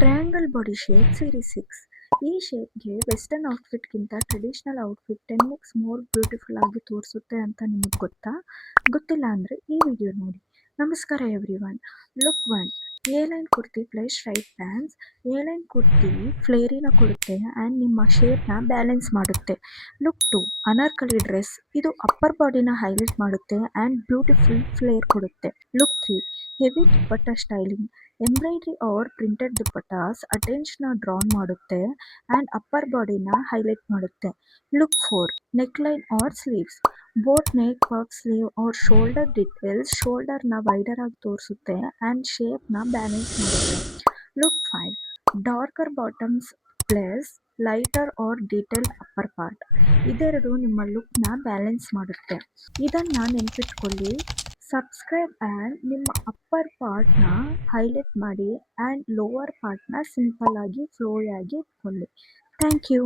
Triangle body shape series 6. ಈ ಶೇಪ್ಗೆ western ಔಟ್ಫಿಟ್ಗಿಂತ traditional outfit 10x more beautiful ಆಗಿ ತೋರಿಸುತ್ತೆ ಅಂತ ನಿಮಗೆ ಗೊತ್ತಾ? ಗೊತ್ತಿಲ್ಲ ಅಂದರೆ ಈ ವಿಡಿಯೋ ನೋಡಿ. ನಮಸ್ಕಾರ everyone. Look 1. A line kurti plus straight pants. A line kurti ಫ್ಲೇರಿನ ಕೊಡುತ್ತೆ ಆ್ಯಂಡ್ ನಿಮ್ಮ ಶೇಪ್ನ ಬ್ಯಾಲೆನ್ಸ್ ಮಾಡುತ್ತೆ. ಲುಕ್ 2. ಅನಾರ್ಕಲಿ ಡ್ರೆಸ್. ಇದು ಅಪ್ಪರ್ ಬಾಡಿನ ಹೈಲೈಟ್ ಮಾಡುತ್ತೆ ಆ್ಯಂಡ್ ಬ್ಯೂಟಿಫುಲ್ ಫ್ಲೇರ್ ಕೊಡುತ್ತೆ. Look 3. Heavy dupatta styling. Embroidery or printed dupattas ಅಟೆನ್ಷನ್ನ ಡ್ರಾನ್ ಮಾಡುತ್ತೆ ಆ್ಯಂಡ್ ಅಪ್ಪರ್ ಬಾಡಿನ ಹೈಲೈಟ್ ಮಾಡುತ್ತೆ. Look 4. Neckline or sleeves. Boat neck, puff sleeve or shoulder details ಶೋಲ್ಡರ್ನ ವೈಡರ್ ಆಗಿ ತೋರಿಸುತ್ತೆ ಆ್ಯಂಡ್ ಶೇಪ್ನ ಬ್ಯಾಲೆನ್ಸ್ ಮಾಡುತ್ತೆ. Look 5. Darker bottoms plus lighter or detailed upper part. ಇದೆರಡು ನಿಮ್ಮ ಲುಕ್ನ ಬ್ಯಾಲೆನ್ಸ್ ಮಾಡುತ್ತೆ. ಇದನ್ನು ನೆನ್ಪಿಟ್ಕೊಳ್ಳಿ. ಸಬ್ಸ್ಕ್ರೈಬ್ ಆ್ಯಂಡ್ ನಿಮ್ಮ ಅಪ್ಪರ್ ಪಾರ್ಟ್ನ ಹೈಲೈಟ್ ಮಾಡಿ ಆ್ಯಂಡ್ ಲೋವರ್ ಪಾರ್ಟ್ನ ಸಿಂಪಲ್ ಆಗಿ ಫ್ಲೋಯಾಗಿ ಇಟ್ಕೊಳ್ಳಿ. Thank you.